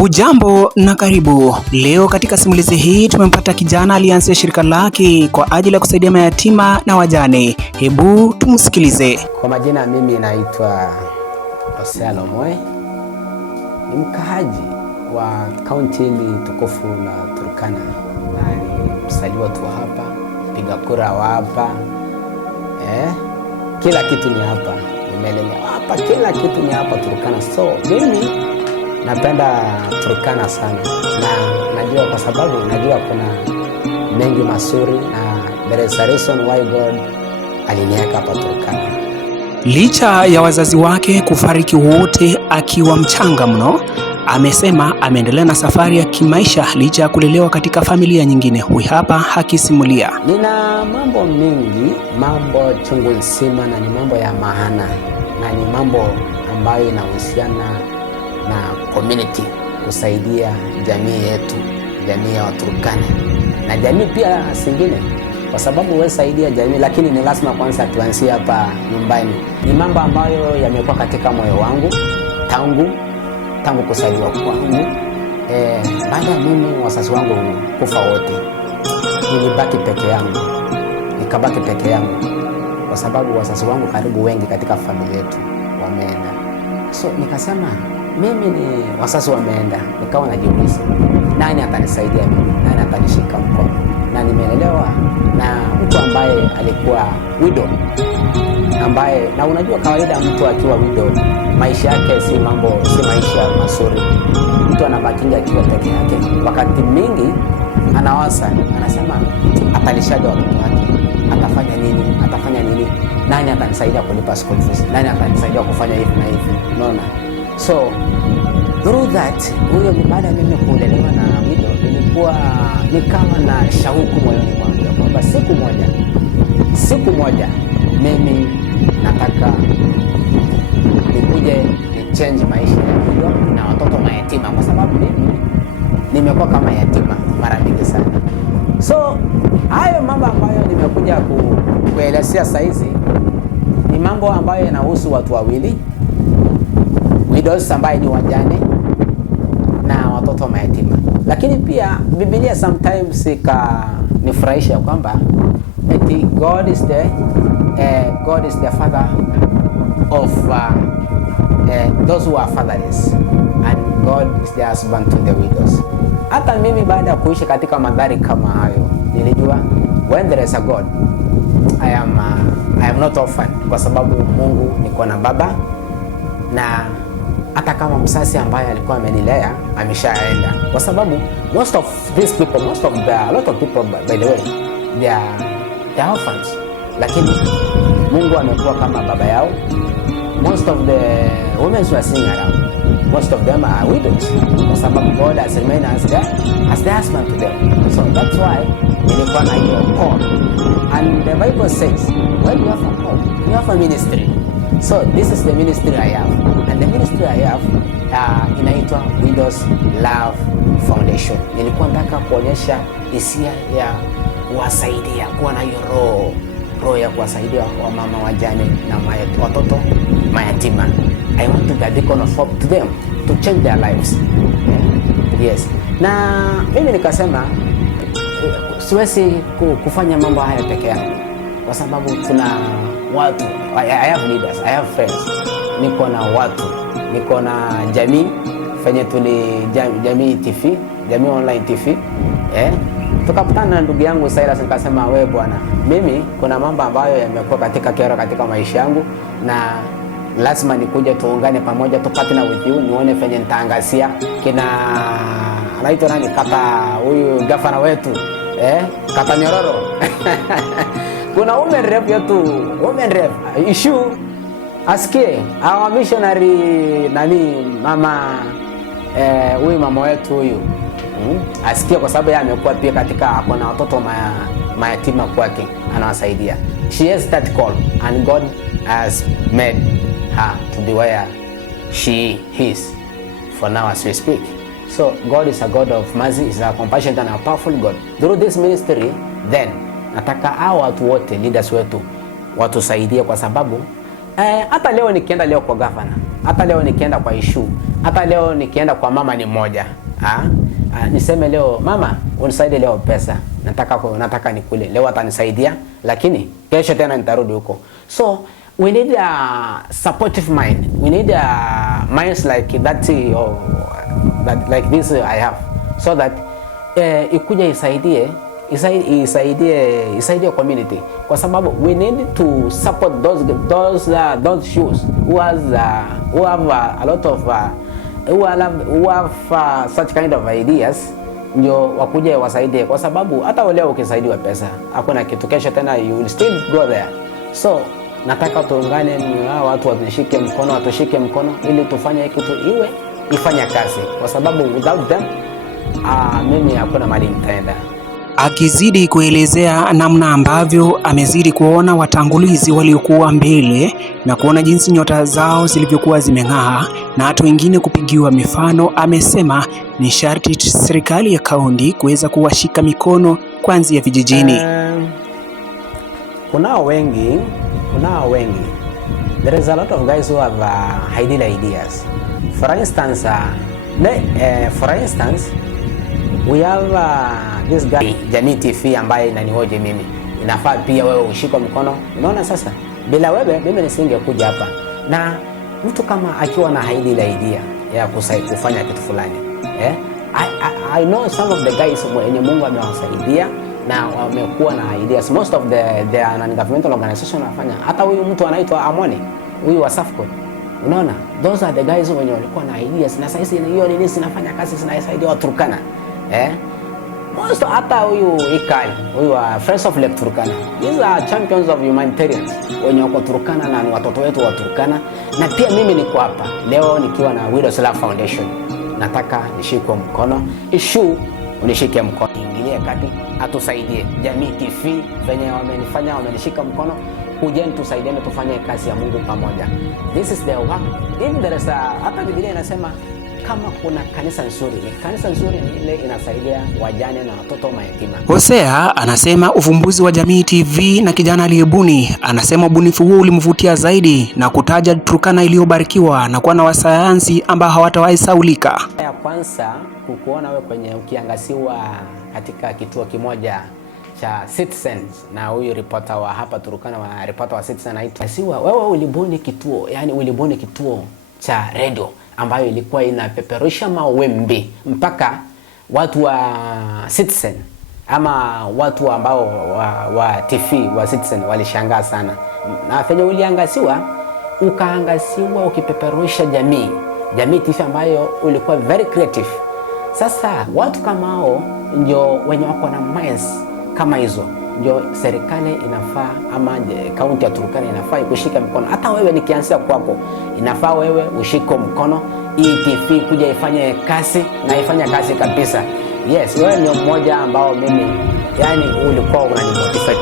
Hujambo na karibu. Leo katika simulizi hii tumempata kijana aliyeanzisha shirika lake kwa ajili ya kusaidia mayatima na wajane. Hebu tumsikilize. Kwa majina, mimi naitwa Hosea Lomoe. Ni mkaaji wa kaunti tukufu la Turkana. Na ni msaliwa tu hapa, piga kura wa hapa. Kila kitu ni hapa. Nimelelewa hapa, kila kitu ni hapa Turkana. So mimi napenda Turkana sana, na najua kwa sababu najua kuna mengi mazuri, na there is a reason why God aliniweka hapa Turkana. Licha ya wazazi wake kufariki wote akiwa mchanga mno, amesema ameendelea na safari ya kimaisha licha ya kulelewa katika familia nyingine. Huyu hapa akisimulia. Nina mambo mengi, mambo chungu nzima, na ni mambo ya maana, na ni mambo ambayo inahusiana na community, kusaidia jamii yetu, jamii ya Waturkana na jamii pia zingine, kwa sababu wewe saidia jamii, lakini ni lazima kwanza tuanzie hapa nyumbani. Ni mambo ambayo yamekuwa katika moyo wangu tangu kusaliwa kwangu. Baada ya mimi wazazi wangu kufa wote, nilibaki peke yangu, nikabaki peke yangu kwa sababu wazazi wangu karibu wengi katika familia yetu wameenda. So nikasema mimi ni wazazi wameenda, nikawa najiuliza nani atanisaidia mimi, nani atanishika mkono. Na nimeelewa na mtu ambaye alikuwa widow, ambaye, na unajua kawaida mtu akiwa widow maisha yake si maisha mazuri. Mtu anabakinga akiwa peke yake, wakati mingi anawaza, anasema atalishaje watoto wake, atafanya nini, nani atanisaidia kulipa school fees, nani atanisaidia kufanya hivi na hivi, unaona. So through that, huyo baada ya mimi kulelewa na widow, nilikuwa ni kama na shauku moyoni mwangu kwamba siku moja mimi nataka nikuje ni change maisha ya widow na watoto mayatima, kwa sababu mimi nimekuwa kama yatima mara mingi sana. So hayo mambo ambayo nimekuja kuelezea saizi ni mambo ambayo yanahusu watu wawili, widows ambaye ni wajane na watoto mayatima. Lakini pia Biblia sometimes ikanifurahisha kwamba eti God is the father of those who are fatherless, and God is the husband to the widows. Hata mimi baada ya kuishi katika mandhari kama hayo, nilijua when there is a God, I am not orphan, kwa sababu Mungu niko na baba, na hata kama msasi ambaye alikuwa amenilea ameshaenda, kwa sababu a lot of people by the way they are orphans, lakini Mungu amekuwa kama baba yao. Most of the women who are sitting around, most of them are widows, kwa sababu God has remained as the husband to them. So that's why nilikuwa na hiyo call, and the Bible says when you have a call, you have a ministry. So this is the ministry I have, and the ministry I have inaitwa Widows Love Foundation. Nilikuwa nataka kuonyesha hisia ya kuwasaidia, kuwa na hiyo roho ya kuwasaidia wamama wajane na watoto mayatima. I want to be a beacon of hope to them, to change their lives. Yes. Na mimi nikasema siwezi kufanya mambo haya peke yangu, kwa sababu kuna watu, I have leaders, I have friends, niko na watu, niko na jamii fanye jamii TV, jamii online TV. Tukapatana na ndugu yangu Silas, nikasema wewe bwana, mimi kuna mambo ambayo yamekuwa katika kero katika maisha yangu, na lazima nikuje tuungane pamoja, tupate na with you, nione fanye nitaangazia kina anaitwa nani, kata huyu gavana wetu kata Nyororo kuna women rep yetu, women rep issue asikie our missionary nani mama huyu mama wetu huyu asikie, kwa sababu yeye amekuwa pia katika akona watoto mayatima kwake, anawasaidia. She has that call, and God has made her to be where she is for now as we speak. So God is a God of mercy, is a compassionate and a powerful God. Through this ministry, then nataka hao watu wote, leaders wetu, watusaidie, kwa sababu hata leo nikienda leo kwa gavana, hata leo nikienda kwa issue, hata leo nikienda kwa mama ni moja, niseme leo mama unisaidie leo pesa, nataka nikule leo, atanisaidia, lakini kesho tena nitarudi huko. So we need a supportive mind, we need a minds like that, or that like this I have, so that ikuja isaidie community, kwa sababu we need to support those shoes who have a lot of who have such kind of ideas, ndio wakuja wasaidie, kwa sababu hata leo ukisaidiwa pesa hakuna kitu, kesho tena you will still go there. So nataka tuungane, watu watushike mkono ili tufanye kitu ifanye kazi, kwa sababu without them mimi hakuna mali nitaenda. Akizidi kuelezea namna ambavyo amezidi kuona watangulizi waliokuwa mbele na kuona jinsi nyota zao zilivyokuwa zimeng'aa na hata wengine kupigiwa mifano, amesema ni sharti serikali ya kaunti kuweza kuwashika mikono kuanzia vijijini. Kunao wengi. There is a lot of guys who have ideas. For instance, we have this guy Jamii TV ambaye inanihoje mimi. Inafaa pia wewe ushike mkono. Unaona sasa? Bila wewe mimi nisingekuja hapa. Na mtu kama akiwa na idea ya kufanya kitu fulani, I know some of the guys wenye Mungu amewasaidia na wamekuwa na ideas. Most of the non-governmental organization wanafanya. Hata huyu mtu anaitwa Amoni, huyu wa Safco. Unaona? Those are the guys wenye walikuwa na ideas. Na sasa hiyo nini sinafanya kazi, zinasaidia watu Turkana. Most hata huyu Ikali, huyu Friends of Lake Turkana. These are champions of humanitarians. Wenye wako Turkana na ni watoto wetu wa Turkana. Na pia mimi niko hapa leo nikiwa na Widows Love Foundation. Nataka nishike mkono. Issue unishike mkono. Ingilie kati, atusaidie. Jamii TV venye wamenishika mkono. Kujeni tusaidiane tufanye kazi ya Mungu pamoja. This is the work. If there is hata Biblia inasema kama kuna kanisa nzuri ni ile inasaidia wajane na watoto mayatima. Hosea anasema uvumbuzi wa Jamii TV na kijana aliyebuni, anasema ubunifu huo ulimvutia zaidi na kutaja Turkana iliyobarikiwa na kuwa na wasayansi ambao hawatawahi saulika. Ya kwanza kukuona wewe kwenye ukiangasiwa katika kituo kimoja cha Citizen na huyu reporter wa hapa Turkana, wa reporter wa Citizen anaitwa Siwa, wewe ulibuni kituo cha radio ambayo ilikuwa inapeperusha mawimbi mpaka watu wa Citizen ama watu ambao wa TV wa Citizen walishangaa sana. Na fenye ukaangasiwa ukipeperusha Jamii TV ambayo ulikuwa very creative. Sasa watu kama hao ndio wenye wako na minds kama hizo, ndio serikali inafaa ama kaunti ya Turkana inafaa kushika mkono. Hata wewe nikianzia kwako, inafaa wewe ushike mkono TV kuja ifanye kazi na ifanye kazi kabisa. Yes, wewe ni mmoja ambao mimi ulikuwa unanimotivate.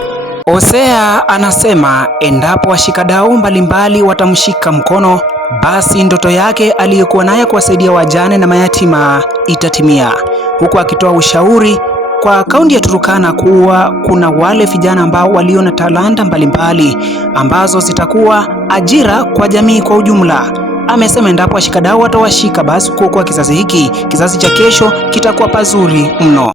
Hosea anasema endapo washikadau mbalimbali watamshika mkono, basi ndoto yake aliyokuwa nayo kuwasaidia wajane na mayatima itatimia, huku akitoa ushauri kwa kaunti ya Turkana kuwa kuna wale vijana ambao waliona talanta mbalimbali ambazo zitakuwa ajira kwa jamii kwa ujumla. Amesema endapo washikadau watawashika, basi kwa kizazi hiki, kizazi cha kesho kitakuwa pazuri mno.